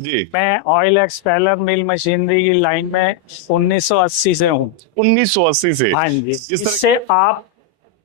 जी। मैं oil expeller मिल machinery की line में 1980 से हूँ। 1980 से। हाँ जी। इस तरह इससे आप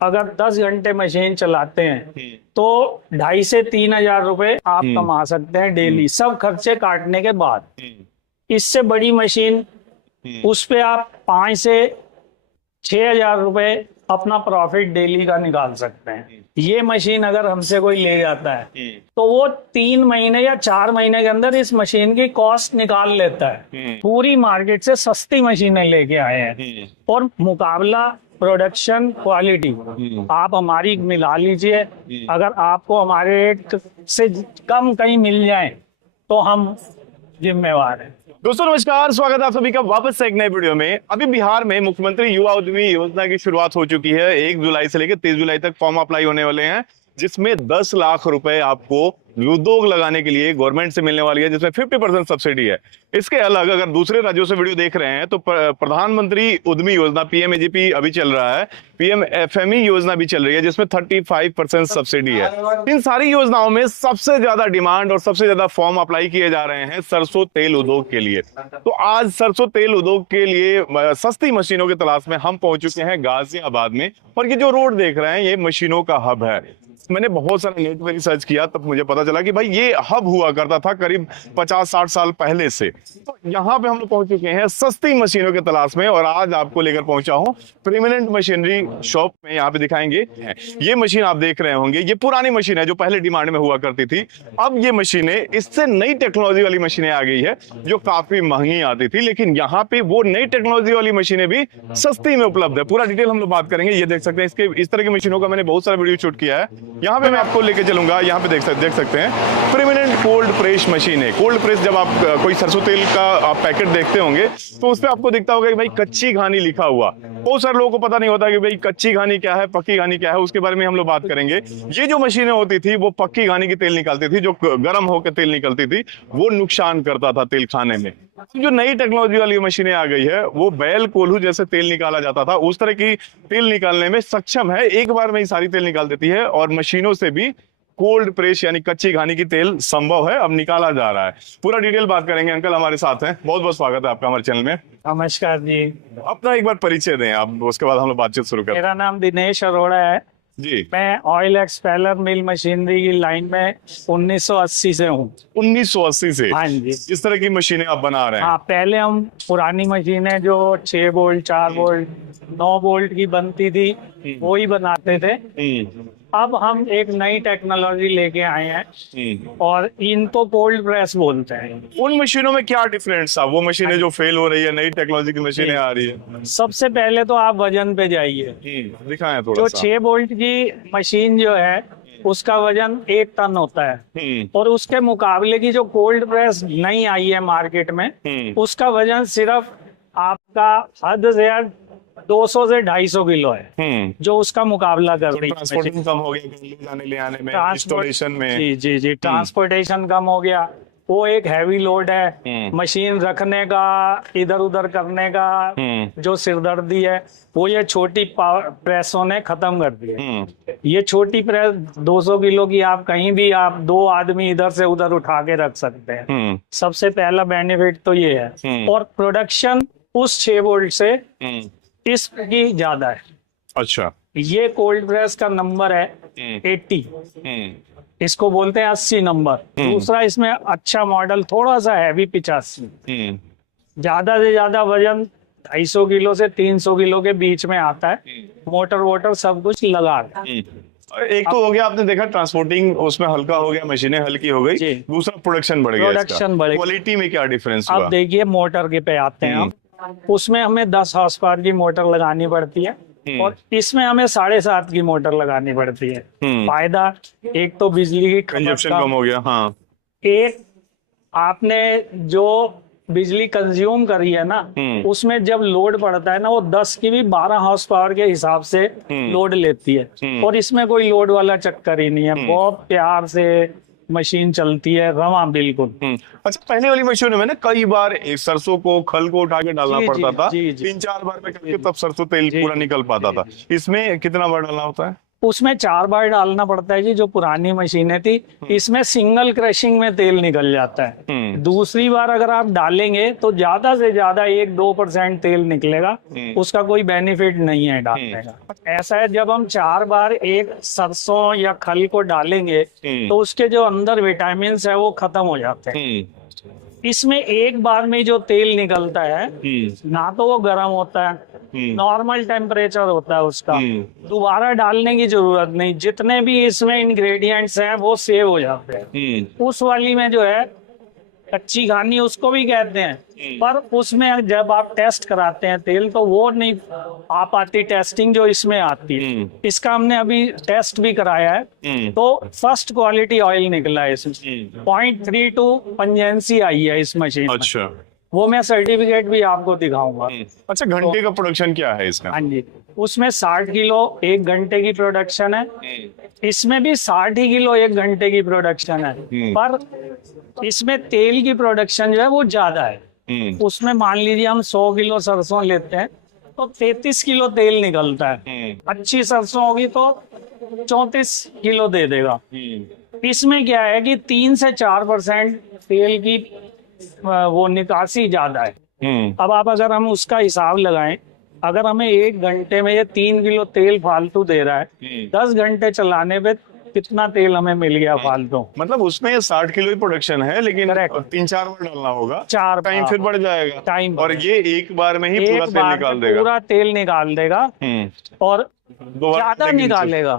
अगर 10 घंटे मशीन चलाते हैं तो 2,500 से 3,000 रुपए आप हम्म, कमा सकते हैं डेली, सब खर्चे काटने के बाद। हम्म, इससे बड़ी मशीन हम्म, उस पे आप 5 से 6,000 रुपए अपना प्रॉफिट डेली का निकाल सकते हैं। ये मशीन अगर हमसे कोई ले जाता है तो वो 3 महीने या 4 महीने के अंदर इस मशीन की कॉस्ट निकाल लेता है। पूरी मार्केट से सस्ती मशीनें लेके आए हैं और मुकाबला प्रोडक्शन क्वालिटी आप हमारी मिला लीजिए। अगर आपको हमारे रेट से कम कहीं मिल जाए तो हम जिम्मेवार हैं। दोस्तों नमस्कार, स्वागत है आप सभी का वापस से एक नए वीडियो में। अभी बिहार में मुख्यमंत्री युवा उद्यमी योजना की शुरुआत हो चुकी है। 1 जुलाई से लेकर 30 जुलाई तक फॉर्म अप्लाई होने वाले हैं, जिसमें 10 लाख रुपए आपको उद्योग लगाने के लिए गवर्नमेंट से मिलने वाली है, जिसमें 50% सब्सिडी है। इसके अलग अगर दूसरे राज्यों से वीडियो देख रहे हैं तो प्रधानमंत्री उद्यमी योजना पीएमएजीपी अभी चल रहा है, पीएमएफएमई योजना भी चल रही है, जिसमें 35% सब्सिडी है। इन सारी योजनाओं में सबसे ज्यादा डिमांड और सबसे ज्यादा फॉर्म अप्लाई किए जा रहे हैं सरसों तेल उद्योग के लिए। तो आज सरसों तेल उद्योग के लिए सस्ती मशीनों की तलाश में हम पहुंच चुके हैं गाजियाबाद में। और ये जो रोड देख रहे हैं ये मशीनों का हब है। मैंने बहुत सारे नेट पे रिसर्च किया, तब मुझे पता चला कि भाई ये हब हुआ करता था करीब 50-60 साल पहले से। तो यहाँ पे हम लोग पहुंच चुके हैं सस्ती मशीनों की तलाश में, और आज आपको लेकर पहुंचा हूँ प्रीमिनेंट मशीनरी शॉप में। यहाँ पे दिखाएंगे ये मशीन आप देख रहे होंगे, ये पुरानी मशीन है जो पहले डिमांड में हुआ करती थी। अब ये मशीनें इससे नई टेक्नोलॉजी वाली मशीनें आ गई है जो काफी महंगी आती थी, लेकिन यहाँ पे वो नई टेक्नोलॉजी वाली मशीनें भी सस्ती में उपलब्ध है। पूरा डिटेल हम लोग बात करेंगे। ये देख सकते हैं, इसके इस तरह की मशीनों का मैंने बहुत सारा वीडियो शूट किया है। यहाँ पे मैं आपको लेके चलूंगा। यहाँ पे देख सकते हैं प्रीमिनेंट कोल्ड प्रेस मशीन है। कोल्ड प्रेस, जब आप कोई सरसों तेल का आप पैकेट देखते होंगे तो उस पे आपको दिखता होगा कि भाई कच्ची घानी लिखा हुआ। बहुत सारे लोगों को पता नहीं होता कि भाई कच्ची घानी क्या है, पक्की घानी क्या है। उसके बारे में हम लोग बात करेंगे। ये जो मशीनें होती थी वो पक्की घानी की तेल निकालती थी, जो गर्म होकर तेल निकलती थी वो नुकसान करता था तेल खाने में। जो नई टेक्नोलॉजी वाली मशीनें आ गई है वो बैल कोल्हू जैसे तेल निकाला जाता था, उस तरह की तेल निकालने में सक्षम है। एक बार में ही सारी तेल निकाल देती है, और मशीनों से भी कोल्ड प्रेस यानी कच्ची घानी की तेल संभव है, अब निकाला जा रहा है। पूरा डिटेल बात करेंगे। अंकल हमारे साथ हैं, बहुत बहुत स्वागत है आपका हमारे चैनल में। नमस्कार जी। अपना एक बार परिचय दें आप, उसके बाद हम लोग बातचीत शुरू करें। मेरा नाम दिनेश अरोड़ा है जी। मैं ऑयल एक्सपेलर मिल मशीनरी की लाइन में 1980 से हूँ। 1980 से। हाँ जी। इस तरह की मशीनें आप बना रहे हैं? हाँ, पहले हम पुरानी मशीनें जो 6 बोल्ट 4 बोल्ट 9 बोल्ट की बनती थी वो ही बनाते थे। अब हम एक नई टेक्नोलॉजी लेके आए हैं और इनको कोल्ड प्रेस बोलते हैं। उन मशीनों में क्या डिफरेंस था? वो मशीनें जो फेल हो रही है, नई टेक्नोलॉजी की मशीनें आ रही है। सबसे पहले तो आप वजन पे जाइए। दिखाएं थोड़ा जो सा। 6 बोल्ट की मशीन जो है उसका वजन 1 टन होता है, और उसके मुकाबले की जो कोल्ड प्रेस नई आई है मार्केट में उसका वजन सिर्फ आपका हद से हद 200 से 250 किलो है, जो उसका मुकाबला कर रही है। ट्रांसपोर्टेशन कम हो गया, ले जाने ले आने में, इंस्टॉलेशन में। जी ट्रांसपोर्टेशन कम हो गया। वो एक हैवी लोड है, मशीन रखने का, इधर उधर करने का जो सिरदर्दी है वो ये छोटी प्रेसों ने खत्म कर दी है। ये छोटी प्रेस 200 किलो की आप कहीं भी आप 2 आदमी इधर से उधर उठा के रख सकते हैं। सबसे पहला बेनिफिट तो ये है, और प्रोडक्शन उस 6 वोल्ट से इसकी ज्यादा है। अच्छा। ये कोल्ड प्रेस का नंबर है 80, इसको बोलते हैं 80 नंबर। दूसरा इसमें अच्छा मॉडल थोड़ा सा हैवी 85, ज्यादा से ज्यादा वजन 250 किलो से 300 किलो के बीच में आता है। मोटर वोटर सब कुछ लगा है। एक तो हो गया, आपने देखा ट्रांसपोर्टिंग उसमें हल्का हो गया, मशीनें हल्की हो गई। दूसरा प्रोडक्शन बढ़ गया। प्रोडक्शन बढ़ गया। क्वालिटी में क्या डिफरेंस हुआ? अब देखिए मोटर के पे आते हैं हम। उसमें हमें 10 हॉर्स पावर की मोटर लगानी पड़ती है, और इसमें हमें 7.5 की मोटर लगानी पड़ती है। फायदा एक तो बिजली की कंजप्शन कम हो गया। हाँ। एक आपने जो बिजली कंज्यूम करी है ना, उसमें जब लोड पड़ता है ना वो 10 की भी 12 हॉर्स पावर के हिसाब से लोड लेती है, और इसमें कोई लोड वाला चक्कर ही नहीं है। बहुत प्यार से मशीन चलती है, रवा बिल्कुल। अच्छा, पहले वाली मशीनों में ना कई बार सरसों को खल को उठा के डालना पड़ता था। 3-4 बार में करके तब सरसों तेल पूरा निकल पाता था। इसमें कितना बार डालना होता है? उसमें 4 बार डालना पड़ता है जी, जो पुरानी मशीनें थी इसमें सिंगल क्रशिंग में तेल निकल जाता है। दूसरी बार अगर आप डालेंगे तो ज्यादा से ज्यादा 1-2% तेल निकलेगा, उसका कोई बेनिफिट नहीं है डालने का। ऐसा है, जब हम 4 बार एक सरसों या खल को डालेंगे तो उसके जो अंदर विटामिन है वो खत्म हो जाते हैं। इसमें एक बार में जो तेल निकलता है ना तो वो गर्म होता है, नॉर्मल टेम्परेचर होता है उसका, दोबारा डालने की जरूरत नहीं, जितने भी इसमें इंग्रेडिएंट्स हैं वो सेव हो जाते हैं। उस वाली में जो है कच्ची घानी उसको भी कहते हैं, पर उसमें जब आप टेस्ट कराते हैं तेल तो वो नहीं आ पाती टेस्टिंग जो इसमें आती है। इसका हमने अभी टेस्ट भी कराया है तो फर्स्ट क्वालिटी ऑयल निकला है इसमें, 0.32 पंजेंसी आई है इस मशीन में। अच्छा, वो मैं सर्टिफिकेट भी आपको दिखाऊंगा। अच्छा, घंटे का प्रोडक्शन क्या है इसका? हाँ जी, उसमें 60 किलो 1 घंटे की प्रोडक्शन है, इसमें भी 60 ही किलो 1 घंटे की प्रोडक्शन है, पर इसमें तेल की प्रोडक्शन जो है वो ज्यादा है। उसमें मान लीजिए हम 100 किलो सरसों लेते हैं तो 33 किलो तेल निकलता है। अच्छी सरसों होगी तो 34 किलो दे देगा। इसमें क्या है कि 3 से 4% तेल की वो निकासी ज्यादा है। अब आप अगर हम उसका हिसाब लगाएं, अगर हमें 1 घंटे में ये 3 किलो तेल फालतू दे रहा है, 10 घंटे चलाने पे कितना तेल हमें मिल गया फालतू। मतलब उसमें 60 किलो ही प्रोडक्शन है, लेकिन 3-4 बार डालना होगा, 4 टाइम फिर बढ़ जाएगा टाइम, और ये एक बार में ही पूरा तेल निकाल देगा, पूरा तेल निकाल देगा और ज्यादा निकालेगा।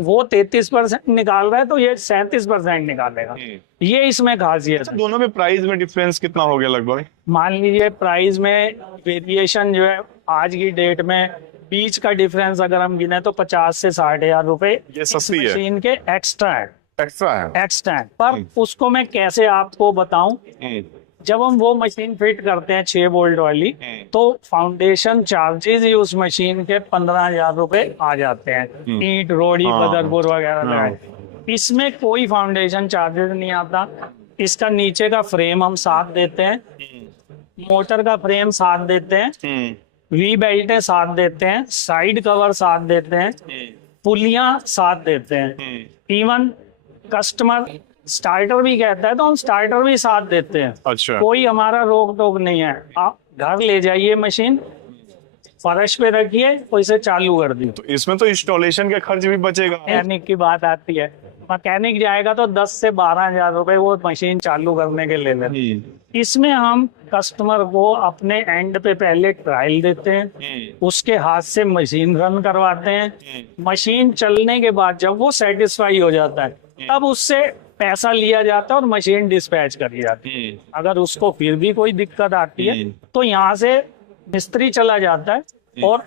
वो 33% निकाल रहा है तो ये 37% निकालेगा। ये इसमें खासियत है। दोनों में प्राइस में डिफरेंस कितना हो गया लगभग? मान लीजिए प्राइस में वेरिएशन जो है आज की डेट में बीच का डिफरेंस अगर हम गिने तो 50 से 60 हजार रुपए ये सस्ती है, मशीन के एक्स्ट्रा है। एक्स्ट्रा है पर उसको मैं कैसे आपको बताऊं, जब हम वो मशीन फिट करते हैं 6 बोल्ट वाली तो फाउंडेशन चार्जेस ही उस मशीन के 15,000 रुपए आ जाते हैं, ईंट रोड़ी बदरपुर वगैरह लगाए। इसमें कोई फाउंडेशन चार्जेस नहीं आता। इसका नीचे का फ्रेम हम साथ देते हैं, मोटर का फ्रेम साथ देते हैं, वी बेल्टें साथ देते हैं, साइड कवर साथ देते हैं, पुलियां साथ देते हैं, इवन कस्टमर स्टार्टर भी कहता है तो हम स्टार्टर भी साथ देते हैं। अच्छा, कोई हमारा रोक टोक नहीं है। आप घर ले जाइए मशीन, फर्श पे रखिए, इसे चालू कर दी। तो इसमें तो इंस्टॉलेशन का खर्च भी बचेगा। मैकेनिक की बात आती है, मैकेनिक जाएगा तो 10 से 12 हजार रुपए वो मशीन चालू करने के ले लेते हैं। इसमें हम कस्टमर को अपने एंड पे पहले ट्रायल देते हैं, उसके हाथ से मशीन रन करवाते हैं, मशीन चलने के बाद जब वो सेटिस्फाई हो जाता है तब उससे पैसा लिया जाता है और मशीन डिस्पैच करी जाती है। अगर उसको फिर भी कोई दिक्कत आती है तो यहाँ से मिस्त्री चला जाता है और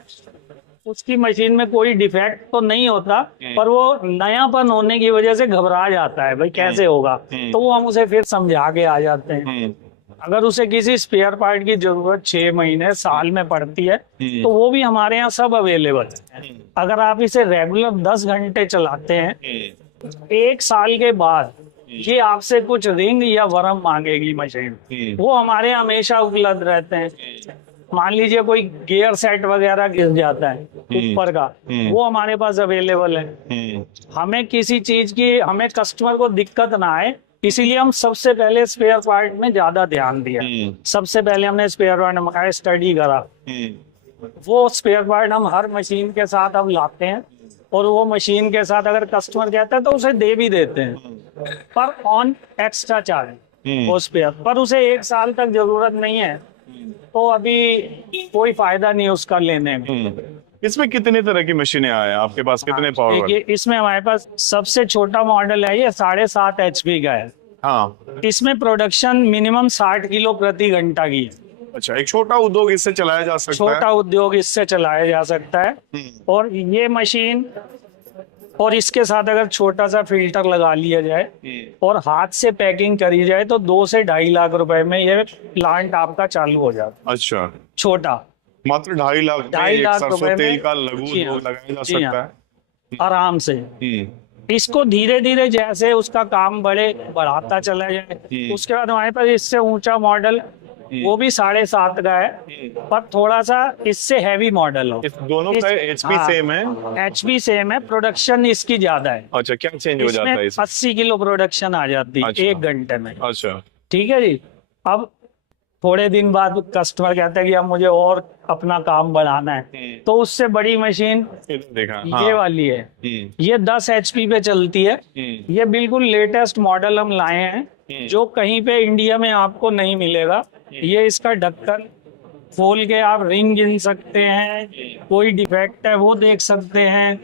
उसकी मशीन में कोई डिफेक्ट तो नहीं होता, पर वो नयापन होने की वजह से घबरा जाता है, भाई कैसे होगा, तो वो हम उसे फिर समझा के आ जाते हैं। अगर उसे किसी स्पेयर पार्ट की जरूरत 6 महीने साल में पड़ती है तो वो भी हमारे यहाँ सब अवेलेबल है। अगर आप इसे रेगुलर 10 घंटे चलाते हैं, 1 साल के बाद ये आपसे कुछ रिंग या वरम मांगेगी मशीन, वो हमारे हमेशा उपलब्ध रहते हैं। मान लीजिए कोई गियर सेट वगैरह गिर जाता है ऊपर का, वो हमारे पास अवेलेबल है। हमें किसी चीज की, हमें कस्टमर को दिक्कत ना आए, इसीलिए हम सबसे पहले स्पेयर पार्ट में ज्यादा ध्यान दिया। सबसे पहले हमने स्पेयर पार्ट मंगाया, स्टडी करा, वो स्पेयर पार्ट हम हर मशीन के साथ अब लाते हैं और वो मशीन के साथ अगर कस्टमर कहता है तो उसे दे भी देते हैं, पर ऑन एक्स्ट्रा चार्ज वो स्पेयर, पर उसे 1 साल तक जरूरत नहीं है तो अभी कोई फायदा नहीं उसका लेने में। इसमें कितने तरह की मशीनें आए हैं आपके पास, कितने पावर? देखिए इसमें हमारे पास सबसे छोटा मॉडल है, ये 7.5 HP का है। हाँ, इसमें प्रोडक्शन मिनिमम 60 किलो प्रति घंटा की है। अच्छा, एक छोटा उद्योग इससे चलाया जा सकता है। छोटा उद्योग इससे चलाया जा सकता है। और ये मशीन और इसके साथ अगर छोटा सा फिल्टर लगा लिया जाए और हाथ से पैकिंग करी जाए तो 2 से 2.5 लाख रुपए में ये प्लांट आपका चालू हो जाता है। अच्छा, छोटा मात्र 2.5 लाख में 2.5 लाख सरसों रुपए तेल में का लघु उद्योग लगाया जा सकता है आराम से। इसको धीरे धीरे जैसे उसका काम बढ़ाता चला जाए, उसके बाद हमारे पास इससे ऊंचा मॉडल वो भी 7.5 का है, पर थोड़ा सा इससे हैवी मॉडल हो। इस दोनों का HP सेम है? HP सेम है, प्रोडक्शन इसकी ज्यादा है। अच्छा, क्या चेंज हो जाता है इसमें इसमें? 80 किलो प्रोडक्शन आ जाती है अच्छा। 1 घंटे में। अच्छा। ठीक है जी। अब थोड़े दिन बाद कस्टमर कहता है कि अब मुझे और अपना काम बढ़ाना है, तो उससे बड़ी मशीन देखा, ये हाँ। वाली है। ये 10 HP पे चलती है। ये बिल्कुल लेटेस्ट मॉडल हम लाए हैं, जो कहीं पे इंडिया में आपको नहीं मिलेगा। ये इसका ढक्कन खोल के आप रिंग गिन सकते हैं, कोई डिफेक्ट है वो देख सकते हैं,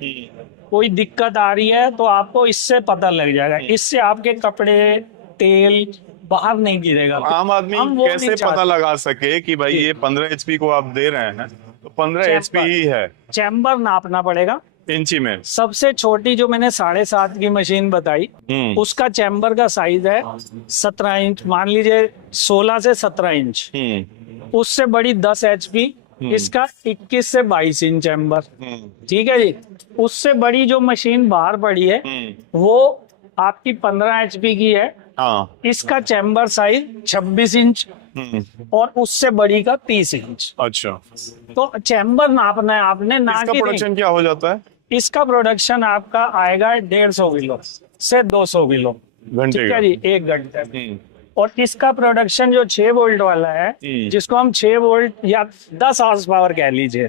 कोई दिक्कत आ रही है तो आपको इससे पता लग जाएगा। इससे आपके कपड़े, तेल बाहर नहीं गिरेगा। आम आदमी हम वो कैसे नहीं पता चाहते। लगा सके कि भाई ये 15 HP को आप दे रहे हैं तो 15 HP ही है? चैम्बर नापना पड़ेगा इंची में? सबसे छोटी जो मैंने 7.5 की मशीन बताई, उसका चैम्बर का साइज है 17 इंच, मान लीजिए 16 से 17 इंच। उससे बड़ी 10 HP, इसका 21 से 22 इंच चैम्बर। ठीक है जी। उससे बड़ी जो मशीन बाहर पड़ी है वो आपकी 15 HP की है। हाँ। इसका चैम्बर साइज 26 इंच और उससे बड़ी का 30 इंच। अच्छा। तो चैम्बर नापना है आपने, ना इसका कि प्रोडक्शन क्या हो जाता है? इसका प्रोडक्शन आपका आएगा 150 किलो से 200 किलो घंटे ठीक का? है जी, 1 घंटे में। और इसका प्रोडक्शन जो 6 वोल्ट वाला है, जिसको हम 6 वोल्ट या 10 हॉर्स पावर कह लीजिए,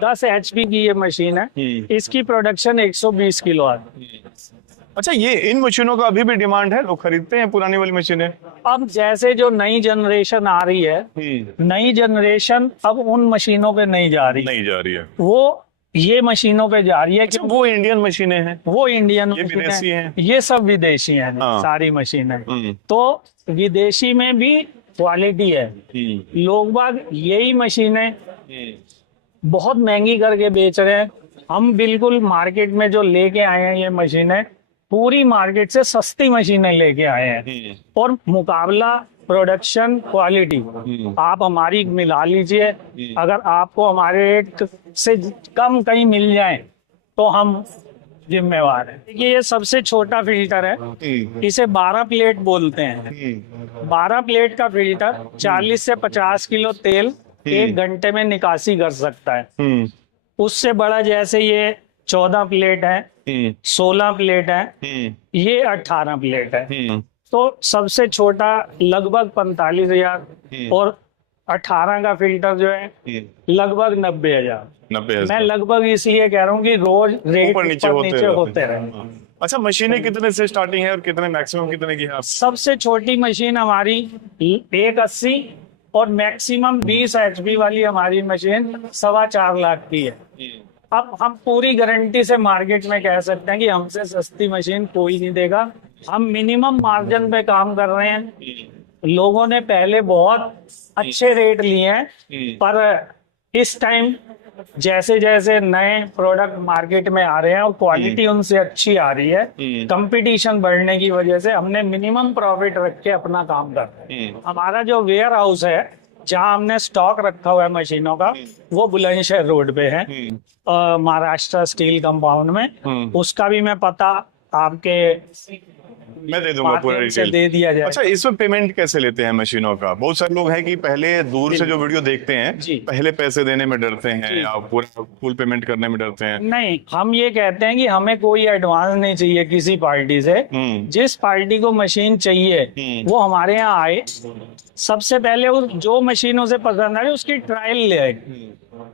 10 HP की ये मशीन है, इसकी प्रोडक्शन 120 किलो आती है। अच्छा, ये इन मशीनों का अभी भी डिमांड है? लोग खरीदते हैं पुरानी वाली मशीनें? अब जैसे जो नई जनरेशन आ रही है, नई जनरेशन अब उन मशीनों पे नहीं जा रही, नहीं जा रही है, वो ये मशीनों पे जा रही है। अच्छा, वो इंडियन मशीनें हैं? वो इंडियन ये मशीनें विदेशी हैं? ये सब विदेशी हैं। हाँ। सारी मशीनें तो विदेशी में भी क्वालिटी है। लोग बाग यही मशीनें बहुत महंगी करके बेच रहे हैं। हम बिल्कुल मार्केट में जो लेके आए हैं ये मशीनें, पूरी मार्केट से सस्ती मशीनें लेके आए हैं। और मुकाबला प्रोडक्शन क्वालिटी आप हमारी मिला लीजिए। अगर आपको हमारे रेट से कम कहीं मिल जाए तो हम जिम्मेवार हैं। देखिए, ये सबसे छोटा फिल्टर है, इसे 12 प्लेट बोलते हैं। 12 प्लेट का फिल्टर 40 से 50 किलो तेल 1 घंटे में निकासी कर सकता है। उससे बड़ा जैसे ये 14 प्लेट है, 16 प्लेट है, ये 18 प्लेट है। तो सबसे छोटा लगभग 45,000 और 18 का फिल्टर जो है लगभग 90,000। 90,000। मैं लगभग इसलिए कह रहा हूँ कि रोज रेट ऊपर नीचे होते रहे। अच्छा, मशीनें कितने से स्टार्टिंग है और कितने मैक्सिमम कितने की है आप? सबसे छोटी मशीन हमारी 180 और मैक्सिमम 20 HP वाली हमारी मशीन 4.25 लाख की है। अब हम पूरी गारंटी से मार्केट में कह सकते हैं कि हमसे सस्ती मशीन कोई नहीं देगा। हम मिनिमम मार्जिन पे काम कर रहे हैं। लोगों ने पहले बहुत अच्छे रेट लिए हैं, पर इस टाइम जैसे जैसे नए प्रोडक्ट मार्केट में आ रहे हैं और क्वालिटी उनसे अच्छी आ रही है, कंपटीशन बढ़ने की वजह से हमने मिनिमम प्रॉफिट रख के अपना काम कर रहे हैं। हमारा जो वेयर हाउस है जहां हमने स्टॉक रखा हुआ है मशीनों का, वो बुलंदशहर रोड पे है, महाराष्ट्र स्टील कंपाउंड में। उसका भी मैं पता आपके मैं दे दूंगा पूरा डिटेल। दे दिया जाए। अच्छा, इसमें पेमेंट कैसे लेते हैं मशीनों का? बहुत सारे लोग हैं कि पहले दूर से जो वीडियो देखते हैं पहले पैसे देने में डरते हैं या पूरा फुल पेमेंट करने में डरते हैं। नहीं, हम ये कहते हैं कि हमें कोई एडवांस नहीं चाहिए किसी पार्टी से। जिस पार्टी को मशीन चाहिए वो हमारे यहाँ आए, सबसे पहले जो मशीन उसे पसंद आ रही उसकी ट्रायल ले आए।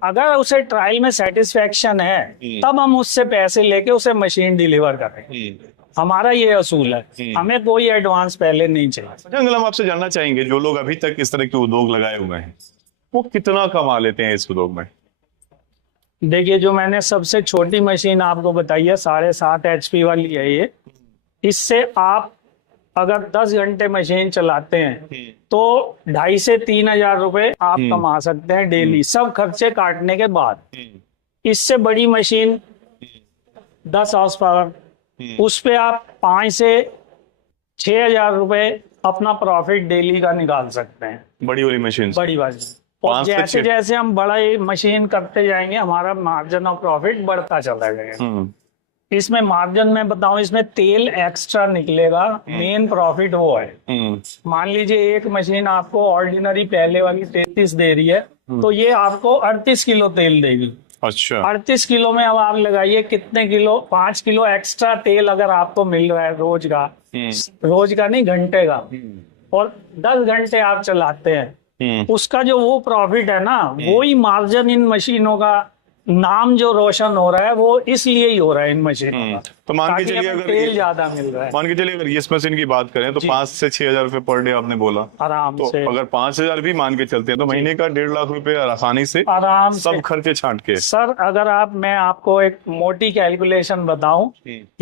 अगर उसे ट्रायल में सेटिस्फेक्शन है तब हम उससे पैसे लेके उसे मशीन डिलीवर करें। हमारा ये असूल है, हमें कोई एडवांस पहले नहीं चाहिए। अंकल, हम आपसे जानना चाहेंगे, जो लोग अभी तक इस तरह के उद्योग लगाए हुए हैं वो कितना कमा लेते हैं इस उद्योग में? देखिए, जो मैंने सबसे छोटी मशीन आपको बताई है 7.5 HP वाली है ये। इससे आप अगर 10 घंटे मशीन चलाते हैं तो 2,500 से 3,000 रुपए आप कमा सकते हैं डेली, सब खर्चे काटने के बाद। इससे बड़ी मशीन 10 हॉर्स पावर, उस पे आप 5 से 6,000 रुपए अपना प्रॉफिट डेली का निकाल सकते हैं। बड़ी वाली मशीन? बड़ी वाली। और जैसे जैसे हम बड़ा मशीन करते जाएंगे हमारा मार्जिन और प्रॉफिट बढ़ता चला जाएगा। इसमें मार्जिन में बताऊं, इसमें तेल एक्स्ट्रा निकलेगा, मेन प्रॉफिट वो है। मान लीजिए एक मशीन आपको ऑर्डिनरी पहले वाली 33 दे रही है, तो ये आपको 38 किलो तेल देगी। अच्छा। 38 किलो में अब आप लगाइए कितने किलो, 5 किलो एक्स्ट्रा तेल अगर आपको मिल रहा है रोज का, रोज का नहीं घंटे का, और 10 घंटे आप चलाते हैं, उसका जो वो प्रॉफिट है ना, वो ही मार्जिन इन मशीनों का नाम जो रोशन हो रहा है वो इसलिए ही हो रहा है इन मशीनों का। तो मान के ताकि चलिए हमें अगर तेल ज्यादा मिल रहा है, मान के चलिए अगर इस मशीन की बात करें तो 5 से 6 हजार रुपए पर डे आपने बोला, आराम तो से, अगर 5 हजार भी मान के चलते हैं तो महीने का 1.5 लाख रुपए आसानी से आराम सब से। खर्चे छांट के। सर अगर मैं आपको एक मोटी कैलकुलेशन बताऊं,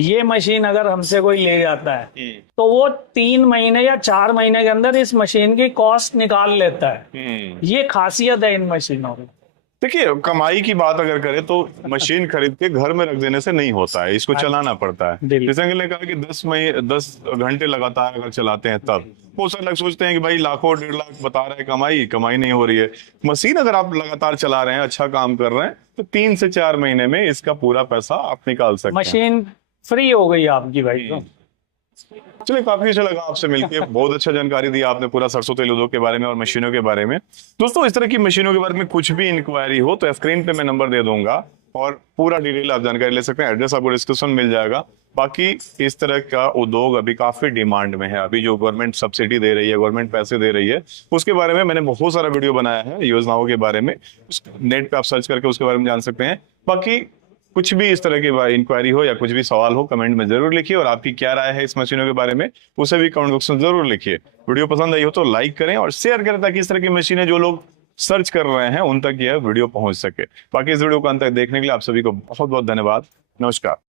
ये मशीन अगर हमसे कोई ले जाता है तो वो 3 महीने या 4 महीने के अंदर इस मशीन की कॉस्ट निकाल लेता है। ये खासियत है इन मशीनों की। देखिए, कमाई की बात अगर करें तो मशीन खरीद के घर में रख देने से नहीं होता है, इसको चलाना पड़ता है। जैसे अंकल ने कहा कि 10 घंटे लगातार अगर चलाते हैं तब बहुत सारे लोग सोचते हैं कि भाई लाखों 1.5 लाख बता रहे हैं कमाई नहीं हो रही है। मशीन अगर आप लगातार चला रहे हैं, अच्छा काम कर रहे हैं, तो 3 से 4 महीने में इसका पूरा पैसा आप निकाल सकते हैं। मशीन फ्री हो गई आपकी भाई। तो चलिए, काफी अच्छा लगा आपसे मिलके, बहुत अच्छा जानकारी दी आपने पूरा सरसों तेल उद्योग के बारे में और मशीनों के बारे में। दोस्तों, इस तरह की मशीनों के बारे में कुछ भी इंक्वायरी हो तो स्क्रीन पे मैं नंबर दे दूंगा और पूरा डिटेल आप जानकारी ले सकते हैं। एड्रेस आपको डिस्क्रिप्शन में मिल जाएगा। बाकी इस तरह का उद्योग अभी काफी डिमांड में है। अभी जो गवर्नमेंट सब्सिडी दे रही है, गवर्नमेंट पैसे दे रही है, उसके बारे में मैंने बहुत सारा वीडियो बनाया है योजनाओं के बारे में। नेट पे आप सर्च करके उसके बारे में जान सकते हैं। बाकी कुछ भी इस तरह की इंक्वायरी हो या कुछ भी सवाल हो, कमेंट में जरूर लिखिए और आपकी क्या राय है इस मशीनों के बारे में, उसे भी कमेंट बॉक्स में जरूर लिखिए। वीडियो पसंद आई हो तो लाइक करें और शेयर करें ताकि इस तरह की मशीनें जो लोग सर्च कर रहे हैं उन तक यह वीडियो पहुंच सके। बाकी इस वीडियो को अंत तक देखने के लिए आप सभी को बहुत बहुत धन्यवाद। नमस्कार।